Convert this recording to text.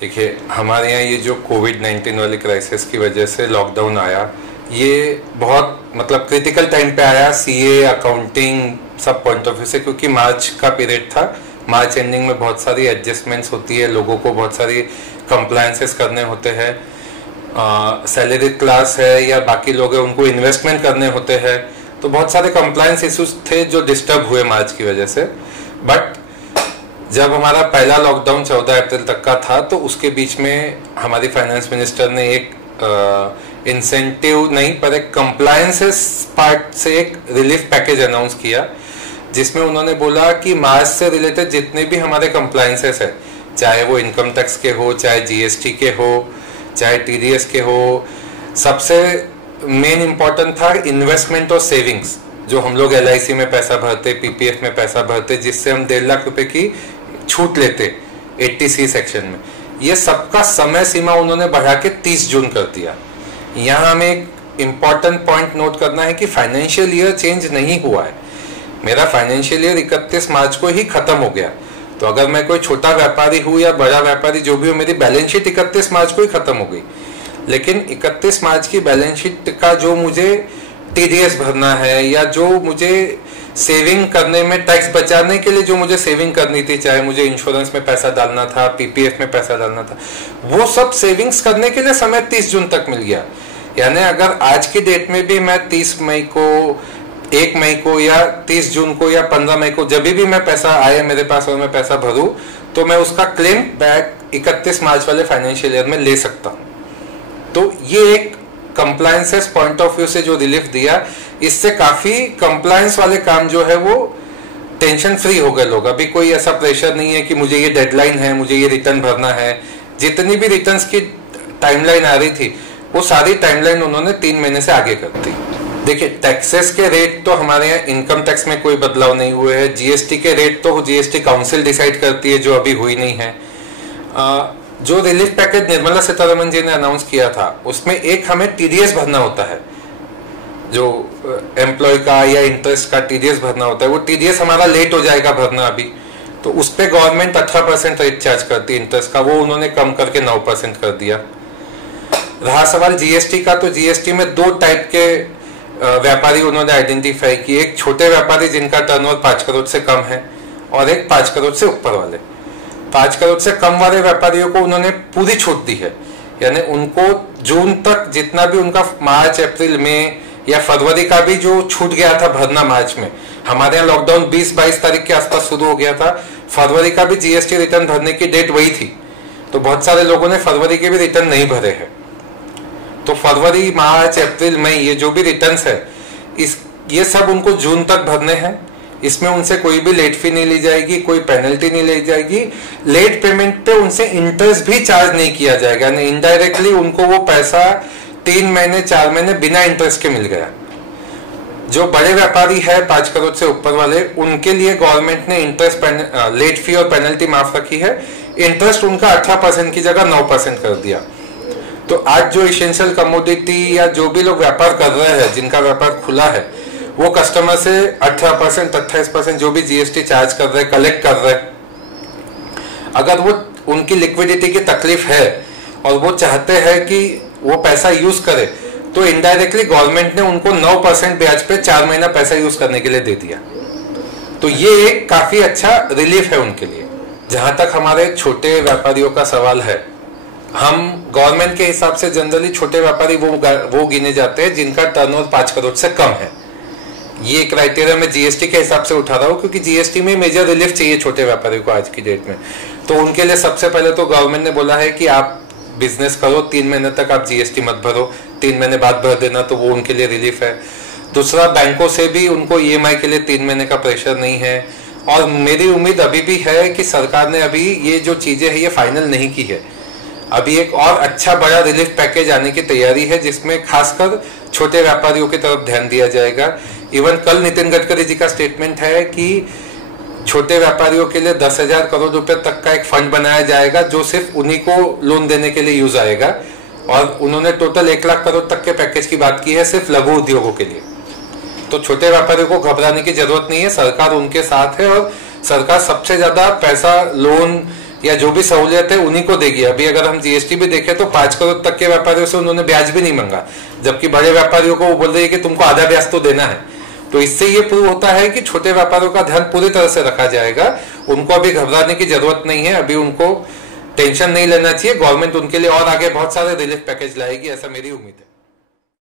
देखिए, हमारे यहाँ ये जो कोविड-19 वाली क्राइसिस की वजह से लॉकडाउन आया, ये बहुत मतलब क्रिटिकल टाइम पे आया सीए, अकाउंटिंग सब पॉइंट ऑफ व्यू से, क्योंकि मार्च का पीरियड था। मार्च एंडिंग में बहुत सारी एडजस्टमेंट्स होती है, लोगों को बहुत सारी कंप्लायंसेस करने होते हैं, सैलरी क्लास है या बाकी लोग हैं उनको इन्वेस्टमेंट करने होते हैं, तो बहुत सारे कंप्लायंस इश्यूज थे जो डिस्टर्ब हुए मार्च की वजह से। बट जब हमारा पहला लॉकडाउन 14 अप्रैल तक का था, तो उसके बीच में हमारी फाइनेंस मिनिस्टर ने एक इंसेंटिव नहीं पर एक कंप्लायंसेस पार्ट से एक रिलीफ पैकेज अनाउंस किया, जिसमें उन्होंने बोला कि मार्च से रिलेटेड जितने भी हमारे कंप्लायंसेस है, चाहे वो इनकम टैक्स के हो, चाहे जीएसटी के हो, चाहे टीडीएस के हो, सबसे मेन इंपॉर्टेंट था इन्वेस्टमेंट और सेविंग्स। जो हम लोग एलआईसी में पैसा भरते, पीपीएफ में पैसा भरते, जिससे हम 1.5 लाख रुपए की छूट लेते 80C सेक्शन में, ये सबका समय सीमा उन्होंने बढ़ा के 30 जून कर दिया। यहाँ हमें एक इम्पॉर्टेंट पॉइंट नोट करना है कि फाइनेंशियल ईयर चेंज नहीं हुआ है। मेरा फाइनेंशियल ईयर 31 मार्च को ही खत्म हो गया। तो अगर मैं कोई छोटा व्यापारी हूँ या बड़ा व्यापारी जो भी हो, मेरी बैलेंस शीट 31 मार्च को ही खत्म हो गई। लेकिन 31 मार्च की बैलेंस शीट का जो मुझे टीडीएस भरना है या जो मुझे सेविंग करने में, टैक्स बचाने के लिए जो मुझे सेविंग करनी थी, चाहे मुझे इंश्योरेंस में पैसा डालना था, पीपीएफ में पैसा डालना था, वो सब सेविंग्स करने के लिए समय 30 जून तक मिल गया। यानी अगर आज की डेट में भी मैं 30 मई को, 1 मई को या 30 जून को या 15 मई को जब भी मैं पैसा आए मेरे पास और मैं पैसा भरूं, तो मैं उसका क्लेम बैक 31 मार्च वाले फाइनेंशियल ईयर में ले सकता हूं। तो ये एक कंप्लायंसेस पॉइंट ऑफ व्यू से जो रिलीफ दिया, इससे काफी कंप्लायंस वाले काम जो है वो टेंशन फ्री हो गए लोग। अभी कोई ऐसा प्रेशर नहीं है कि मुझे ये डेडलाइन है, मुझे ये रिटर्न भरना है। जितनी भी रिटर्न्स की टाइमलाइन आ रही थी, वो सारी टाइमलाइन उन्होंने 3 महीने से आगे कर दी। देखिए, टैक्सेस के रेट तो हमारे यहाँ इनकम टैक्स में कोई बदलाव नहीं हुए हैं। जीएसटी के रेट तो जीएसटी काउंसिल डिसाइड करती है, जो अभी हुई नहीं है। जो रिलीफ पैकेज निर्मला सीतारमण जी ने अनाउंस किया था, उसमें एक हमें टीडीएस भरना होता है, जो एम्प्लॉय का या इंटरेस्ट का टीडीएस भरना होता है। वो टीडीएस हमारा लेट हो जाएगा भरना अभी, तो उस पर गवर्नमेंट 18% रेट चार्ज करती है इंटरेस्ट का, वो उन्होंने कम करके 9% कर दिया। रहा सवाल जीएसटी का, तो जीएसटी में 2 टाइप के व्यापारी उन्होंने आइडेंटिफाई किए। एक छोटे व्यापारी जिनका टर्नओवर 5 करोड़ से कम है, और एक 5 करोड़ से ऊपर वाले। 5 करोड़ से कम वाले व्यापारियों को उन्होंने पूरी छूट दी है, यानी उनको जून तक जितना भी उनका मार्च, अप्रैल, मई या फरवरी का भी जो छूट गया था भरना मार्च में, हमारे यहाँ लॉकडाउन 20-22 तारीख के आसपास शुरू हो गया था। फरवरी का भी जीएसटी रिटर्न भरने की डेट वही थी, तो बहुत सारे लोगों ने फरवरी के भी रिटर्न नहीं भरे हैं। तो फरवरी, मार्च, अप्रैल, मई ये जो भी रिटर्न्स है, ये सब उनको जून तक भरने हैं। इसमें उनसे कोई भी लेट फी नहीं ली जाएगी, कोई पेनल्टी नहीं ली जाएगी। लेट पेमेंट पे उनसे इंटरेस्ट भी चार्ज नहीं किया जाएगा, यानी इनडायरेक्टली उनको वो पैसा 3 महीने 4 महीने बिना इंटरेस्ट के मिल गया। जो बड़े व्यापारी है 5 करोड़ से ऊपर वाले, उनके लिए गवर्नमेंट ने इंटरेस्ट, लेट फी और पेनल्टी माफ रखी है। इंटरेस्ट उनका 18% की जगह 9% कर दिया। तो आज जो इसेंशियल कमोडिटी या जो भी लोग व्यापार कर रहे हैं, जिनका व्यापार खुला है, वो कस्टमर से 18%, 28% जो भी जीएसटी चार्ज कर रहे, कलेक्ट कर रहे। अगर वो उनकी लिक्विडिटी की तकलीफ है और वो चाहते हैं कि वो पैसा यूज करे, तो इनडायरेक्टली गवर्नमेंट ने उनको 9% ब्याज पे 4 महीना पैसा यूज करने के लिए दे दिया। तो ये एक काफी अच्छा रिलीफ है उनके लिए। जहां तक हमारे छोटे व्यापारियों का सवाल है, हम गवर्नमेंट के हिसाब से जनरली छोटे व्यापारी वो गिने जाते हैं जिनका टर्नओवर 5 करोड़ से कम है। ये क्राइटेरिया मैं जीएसटी के हिसाब से उठा रहा हूँ, क्योंकि जीएसटी में मेजर रिलीफ चाहिए छोटे व्यापारियों को आज की डेट में। तो उनके लिए सबसे पहले तो गवर्नमेंट ने बोला है कि आप बिजनेस करो, 3 महीने तक आप जीएसटी मत भरो, 3 महीने बाद भर देना, तो वो उनके लिए रिलीफ है। दूसरा, बैंकों से भी उनको ईएमआई के लिए 3 महीने का प्रेशर नहीं है। और मेरी उम्मीद अभी भी है कि सरकार ने अभी ये जो चीजें हैं ये फाइनल नहीं की है। अभी एक और अच्छा बड़ा रिलीफ पैकेज आने की तैयारी है, जिसमें खासकर छोटे व्यापारियों की तरफ ध्यान दिया जाएगा। इवन कल नितिन गडकरी जी का स्टेटमेंट है कि छोटे व्यापारियों के लिए 10,000 करोड़ रुपए तक का एक फंड बनाया जाएगा, जो सिर्फ उन्हीं को लोन देने के लिए यूज आएगा। और उन्होंने टोटल 1 लाख करोड़ तक के पैकेज की बात की है सिर्फ लघु उद्योगों के लिए। तो छोटे व्यापारियों को घबराने की जरूरत नहीं है, सरकार उनके साथ है। और सरकार सबसे ज्यादा पैसा लोन या जो भी सहूलियत है उन्हीं को देगी। अभी अगर हम जीएसटी भी देखें तो 5 करोड़ तक के व्यापारियों से उन्होंने ब्याज भी नहीं मांगा, जबकि बड़े व्यापारियों को वो बोल रही है कि तुमको आधा ब्याज तो देना है। तो इससे ये प्रूव होता है कि छोटे व्यापारियों का ध्यान पूरी तरह से रखा जाएगा। उनको अभी घबराने की जरूरत नहीं है, अभी उनको टेंशन नहीं लेना चाहिए। गवर्नमेंट उनके लिए और आगे बहुत सारे रिलीफ पैकेज लाएगी, ऐसा मेरी उम्मीद है।